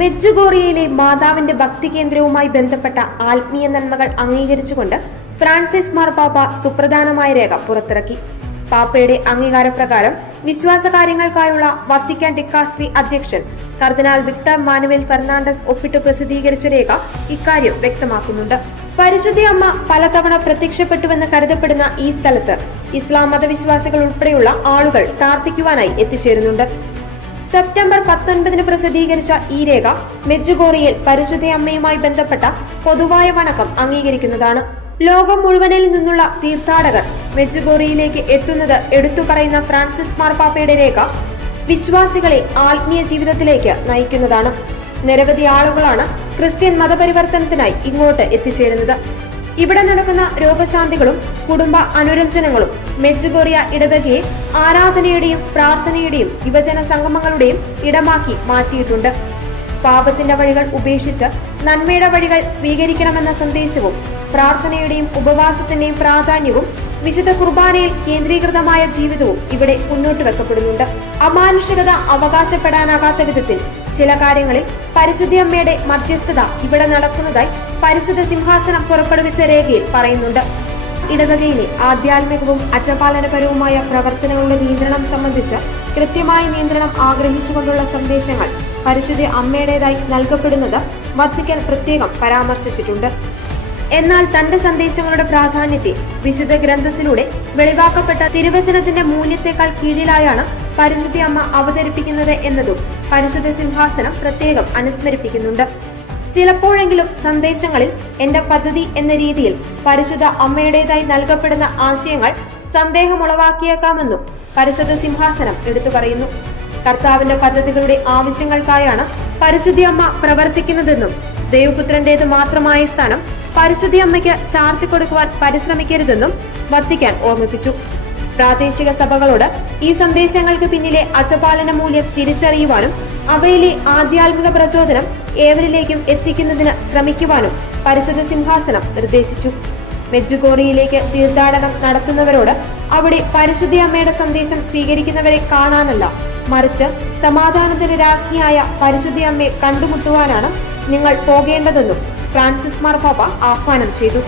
മെഡ്ജുഗോറിയയിലെ മാതാവിന്റെ ഭക്തി കേന്ദ്രവുമായി ബന്ധപ്പെട്ട ആത്മീയ നന്മകൾ അംഗീകരിച്ചുകൊണ്ട് ഫ്രാൻസിസ് മാർപാപ്പ സുപ്രധാനമായ രേഖ പുറത്തിറക്കി. പാപ്പയുടെ അംഗീകാരപ്രകാരം വിശ്വാസകാര്യങ്ങൾക്കായുള്ള വത്തിക്കാൻ ഡിക്കാസ്ട്രി അധ്യക്ഷൻ കർദിനാൾ വിക്ടർ മാനുവേൽ ഫെർണാണ്ടസ് ഒപ്പിട്ട് പ്രസിദ്ധീകരിച്ച രേഖ ഇക്കാര്യം വ്യക്തമാക്കുന്നുണ്ട്. പരിശുദ്ധ അമ്മ പലതവണ പ്രത്യക്ഷപ്പെട്ടുവെന്ന് കരുതപ്പെടുന്ന ഈ സ്ഥലത്ത് ഇസ്ലാം മതവിശ്വാസികൾ ഉൾപ്പെടെയുള്ള ആളുകൾ പ്രാർത്ഥിക്കുവാനായി എത്തിച്ചേരുന്നുണ്ട്. സെപ്റ്റംബർ 19 പ്രസിദ്ധീകരിച്ച ഈ രേഖ മെഡ്ജുഗോറിയയിൽ പരിശുദ്ധ അമ്മയുമായി ബന്ധപ്പെട്ട പൊതുവായ വണക്കം അംഗീകരിക്കുന്നതാണ്. ലോകം മുഴുവനിൽ നിന്നുള്ള തീർത്ഥാടകർ മെഡ്ജുഗോറിയയിലേക്ക് എത്തുന്നത് എടുത്തു പറയുന്ന ഫ്രാൻസിസ് മാർപാപ്പയുടെ രേഖ വിശ്വാസികളെ ആത്മീയ ജീവിതത്തിലേക്ക് നയിക്കുന്നതാണ്. നിരവധി ആളുകളാണ് ക്രിസ്ത്യൻ മതപരിവർത്തനത്തിനായി ഇങ്ങോട്ട് എത്തിച്ചേരുന്നത്. ഇവിടെ നടക്കുന്ന രോഗശാന്തികളും കുടുംബ അനുരഞ്ജനങ്ങളും മെഡ്ജുഗോറിയ ഇടവകയെ ആരാധനയുടെയും പ്രാർത്ഥനയുടെയും യുവജന സംഗമങ്ങളുടെയും ഇടമാക്കി മാറ്റിയിട്ടുണ്ട്. പാപത്തിന്റെ വഴികൾ ഉപേക്ഷിച്ച് നന്മയുടെ വഴികൾ സ്വീകരിക്കണമെന്ന സന്ദേശവും പ്രാർത്ഥനയുടെയും ഉപവാസത്തിന്റെയും പ്രാധാന്യവും വിശുദ്ധ കുർബാനയിൽ കേന്ദ്രീകൃതമായ ജീവിതവും ഇവിടെ മുന്നോട്ട് വെക്കപ്പെടുന്നുണ്ട്. അമാനുഷികത അവകാശപ്പെടാനാകാത്ത വിധത്തിൽ ചില കാര്യങ്ങളിൽ പരിശുദ്ധ അമ്മയുടെ മധ്യസ്ഥത ഇവിടെ നടക്കുന്നതായി പരിശുദ്ധ സിംഹാസനം പുറപ്പെടുവിച്ച രേഖയിൽ പറയുന്നുണ്ട്. ഇടവകയിലെ ആധ്യാത്മികവും അജപാലനപരവുമായ പ്രവർത്തനങ്ങളുടെ നിയന്ത്രണം സംബന്ധിച്ച് കൃത്യമായ നിയന്ത്രണം ആഗ്രഹിച്ചുകൊണ്ടുള്ള സന്ദേശങ്ങൾ പരിശുദ്ധ അമ്മയുടേതായി നൽകപ്പെടുന്നത് വത്തിക്കാൻ പ്രത്യേകം പരാമർശിച്ചിട്ടുണ്ട്. എന്നാൽ തന്റെ സന്ദേശങ്ങളുടെ പ്രാധാന്യത്തെ വിശുദ്ധ ഗ്രന്ഥത്തിലൂടെ വെളിവാക്കപ്പെട്ട തിരുവചനത്തിന്റെ മൂല്യത്തെക്കാൾ കീഴിലായാണ് പരിശുദ്ധ അമ്മ അവതരിപ്പിക്കുന്നത് എന്നതും പരിശുദ്ധ സിംഹാസനം പ്രത്യേകം അനുസ്മരിപ്പിക്കുന്നുണ്ട്. ചിലപ്പോഴെങ്കിലും സന്ദേശങ്ങളിൽ എന്റെ പദ്ധതി എന്ന രീതിയിൽ പരിശുദ്ധ അമ്മയുടേതായി നൽകപ്പെടുന്ന ആശയങ്ങൾ സന്ദേഹമുളവാക്കിയേക്കാമെന്നും പരിശുദ്ധ സിംഹാസനം എടുത്തു പറയുന്നു. കർത്താവിന്റെ പദ്ധതികളുടെ ആവശ്യങ്ങൾക്കായാണ് പരിശുദ്ധ അമ്മ പ്രവർത്തിക്കുന്നതെന്നും ദൈവപുത്രന്റേത് മാത്രമായ സ്ഥാനം പരിശുദ്ധ അമ്മയ്ക്ക് ചാർത്തിക്കൊടുക്കുവാൻ പരിശ്രമിക്കരുതെന്നും വത്തിക്കാൻ ഓർമ്മിപ്പിച്ചു. പ്രാദേശിക സഭകളോട് ഈ സന്ദേശങ്ങൾക്ക് പിന്നിലെ അജപാലന മൂല്യം തിരിച്ചറിയുവാനും അവയിലെ ആധ്യാത്മിക പ്രചോദനം ഏവരിലേക്കും എത്തിക്കുന്നതിന് ശ്രമിക്കുവാനും പരിശുദ്ധ സിംഹാസനം നിർദ്ദേശിച്ചു. മെഡ്ജുഗോറിയയിലേക്ക് തീർത്ഥാടനം നടത്തുന്നവരോട് അവിടെ പരിശുദ്ധ അമ്മയുടെ സന്ദേശം സ്വീകരിക്കുന്നവരെ കാണാനല്ല, മറിച്ച് സമാധാനത്തിന് രാജ്ഞിയായ പരിശുദ്ധ അമ്മയെ കണ്ടുമുട്ടുവാനാണ് നിങ്ങൾ പോകേണ്ടതെന്നും ഫ്രാൻസിസ് മാർപാപ്പ ആഹ്വാനം ചെയ്തു.